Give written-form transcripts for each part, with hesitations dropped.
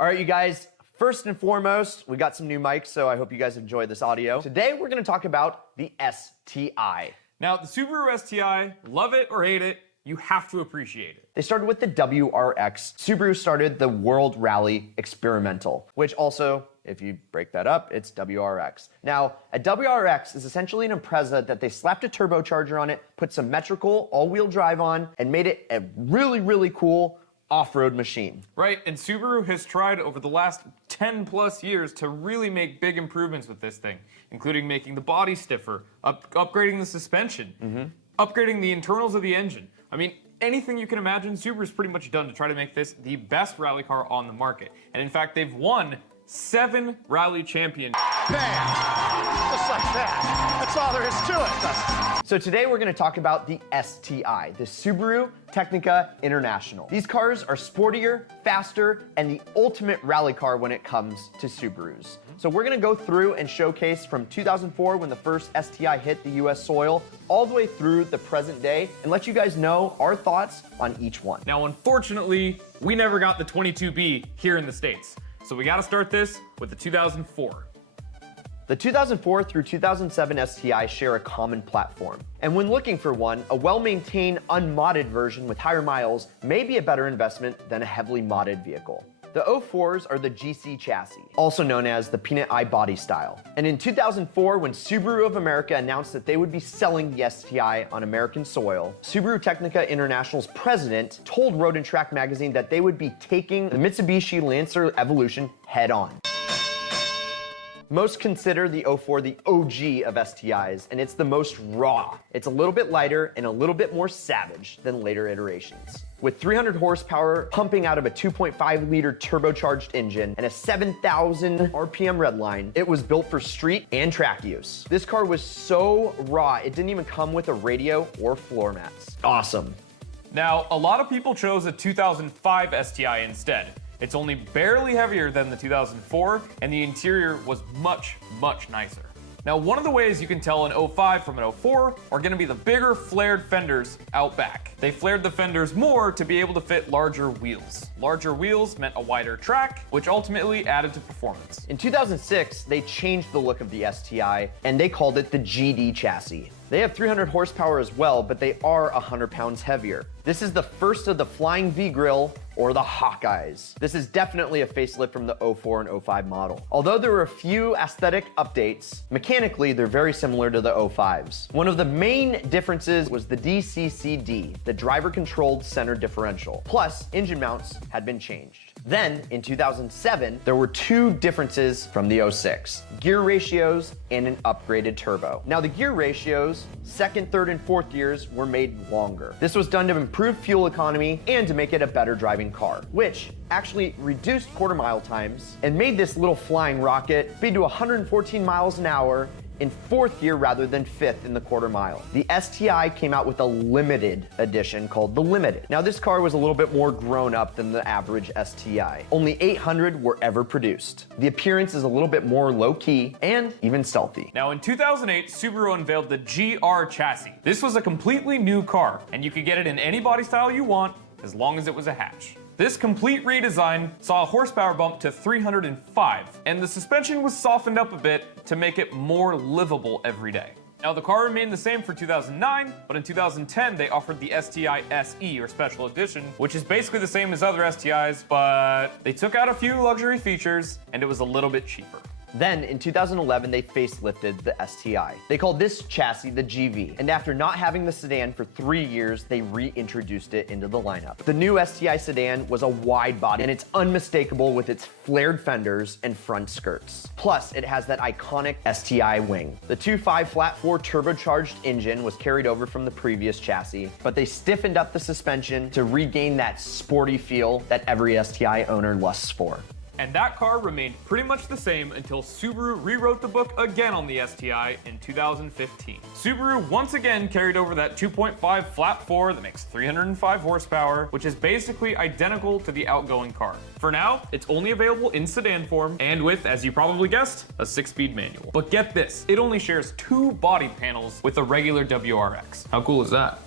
All right, you guys, first and foremost, we got some new mics, so I hope you guys enjoyed this audio. Today, we're gonna talk about the STI. Now, the Subaru STI, love it or hate it, you have to appreciate it. They started with the WRX. Subaru started the World Rally Experimental, which also, if you break that up, it's WRX. Now, a WRX is essentially an Impreza that they slapped a turbocharger on it, put symmetrical all-wheel drive on, and made it a really, really cool off-road machine. Right, and Subaru has tried over the last 10 plus years to really make big improvements with this thing, including making the body stiffer, upgrading the suspension, upgrading the internals of the engine. I mean, anything you can imagine, Subaru's pretty much done to try to make this the best rally car on the market. And in fact, they've won 7 rally championships. Bam! Just like that. That's all there is to it, Dustin. So today we're gonna talk about the STI, the Subaru Technica International. These cars are sportier, faster, and the ultimate rally car when it comes to Subarus. So we're gonna go through and showcase from 2004 when the first STI hit the US soil, all the way through the present day, and let you guys know our thoughts on each one. Now, unfortunately, we never got the 22B here in the States. So we gotta start this with the 2004. The 2004 through 2007 STI share a common platform. And when looking for one, a well-maintained, unmodded version with higher miles may be a better investment than a heavily modded vehicle. The 04s are the GC chassis, also known as the peanut eye body style. And in 2004, when Subaru of America announced that they would be selling the STI on American soil, Subaru Technica International's president told Road and Track magazine that they would be taking the Mitsubishi Lancer Evolution head on. Most consider the 04 the OG of STIs, and it's the most raw. It's a little bit lighter and a little bit more savage than later iterations. With 300 horsepower pumping out of a 2.5-liter turbocharged engine and a 7,000 RPM redline, it was built for street and track use. This car was so raw, it didn't even come with a radio or floor mats. Awesome. Now, a lot of people chose a 2005 STI instead. It's only barely heavier than the 2004, and the interior was much, much nicer. Now, one of the ways you can tell an 05 from an 04 are gonna be the bigger flared fenders out back. They flared the fenders more to be able to fit larger wheels. Larger wheels meant a wider track, which ultimately added to performance. In 2006, they changed the look of the STI, and they called it the GD chassis. They have 300 horsepower as well, but they are 100 pounds heavier. This is the first of the Flying V grille, or the Hawkeyes. This is definitely a facelift from the 04 and 05 model. Although there were a few aesthetic updates, mechanically they're very similar to the 05s. One of the main differences was the DCCD, the driver-controlled center differential. Plus, engine mounts had been changed. Then, in 2007, there were 2 differences from the 06, gear ratios and an upgraded turbo. Now, the gear ratios, second, third, and fourth gears were made longer. This was done to improve fuel economy and to make it a better driving car, which actually reduced quarter-mile times and made this little flying rocket speed to 114 miles an hour in 4th gear rather than 5th in the quarter mile. The STI came out with a limited edition called the Limited. Now, this car was a little bit more grown up than the average STI. Only 800 were ever produced. The appearance is a little bit more low-key and even stealthy. Now, in 2008, Subaru unveiled the GR chassis. This was a completely new car, and you could get it in any body style you want as long as it was a hatch. This complete redesign saw a horsepower bump to 305, and the suspension was softened up a bit to make it more livable every day. Now, the car remained the same for 2009, but in 2010 they offered the STI SE, or Special Edition, which is basically the same as other STIs, but they took out a few luxury features, and it was a little bit cheaper. Then, in 2011, they facelifted the STI. They called this chassis the GV, and after not having the sedan for 3 years, they reintroduced it into the lineup. The new STI sedan was a wide body, and it's unmistakable with its flared fenders and front skirts. Plus, it has that iconic STI wing. The 2.5 flat-4 turbocharged engine was carried over from the previous chassis, but they stiffened up the suspension to regain that sporty feel that every STI owner lusts for. And that car remained pretty much the same until Subaru rewrote the book again on the STI in 2015. Subaru once again carried over that 2.5 flat 4 that makes 305 horsepower, which is basically identical to the outgoing car. For now, it's only available in sedan form and with, as you probably guessed, a 6-speed manual. But get this, it only shares 2 body panels with the regular WRX. How cool is that?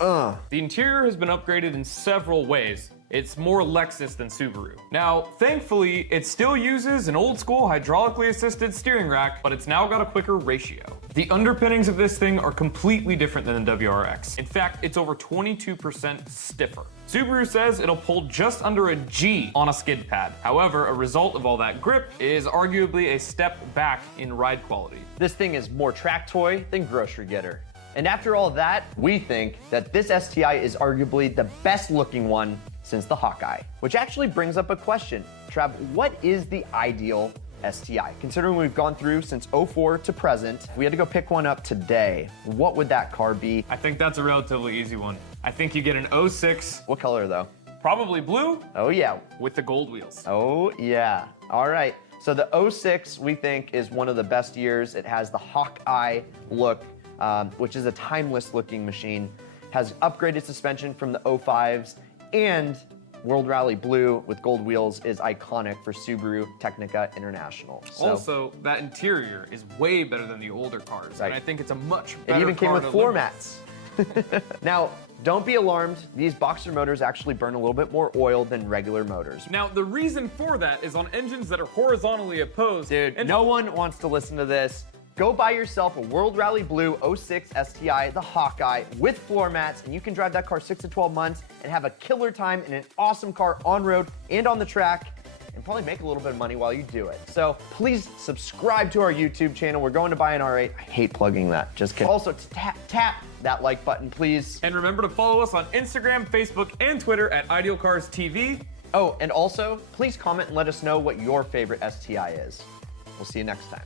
The interior has been upgraded in several ways, It's more Lexus than Subaru. Now, thankfully, it still uses an old school hydraulically assisted steering rack, but it's now got a quicker ratio. The underpinnings of this thing are completely different than the WRX. In fact, it's over 22% stiffer. Subaru says it'll pull just under a G on a skid pad. However, a result of all that grip is arguably a step back in ride quality. This thing is more track toy than grocery getter. And after all that, we think that this STI is arguably the best looking one since the Hawkeye. Which actually brings up a question. Trav, what is the ideal STI? Considering we've gone through since 04 to present, if we had to go pick one up today, what would that car be? I think that's a relatively easy one. I think you get an 06, What color though? probably blue, Oh yeah. with the gold wheels. Oh yeah. All right. So the 06 we think is one of the best years. It has the Hawkeye look, which is a timeless looking machine. Has upgraded suspension from the 05s, and World Rally Blue with gold wheels is iconic for Subaru Technica International. So, Also, that interior is way better than the older cars, Right. and I think it's a much it better even came car with to floor live mats. Now, don't be alarmed. These boxer motors actually burn a little bit more oil than regular motors. Now, the reason for that is on engines that are horizontally opposed. Dude, and no one wants to listen to this. Go buy yourself a World Rally Blue 06 STI, the Hawkeye, with floor mats, and you can drive that car 6 to 12 months and have a killer time in an awesome car on road and on the track, and probably make a little bit of money while you do it. So please subscribe to our YouTube channel. We're going to buy an R8. I hate plugging that. Just kidding. Also, tap that like button, please. And remember to follow us on Instagram, Facebook, and Twitter at Ideal Cars TV. Oh, and also, please comment and let us know what your favorite STI is. We'll see you next time.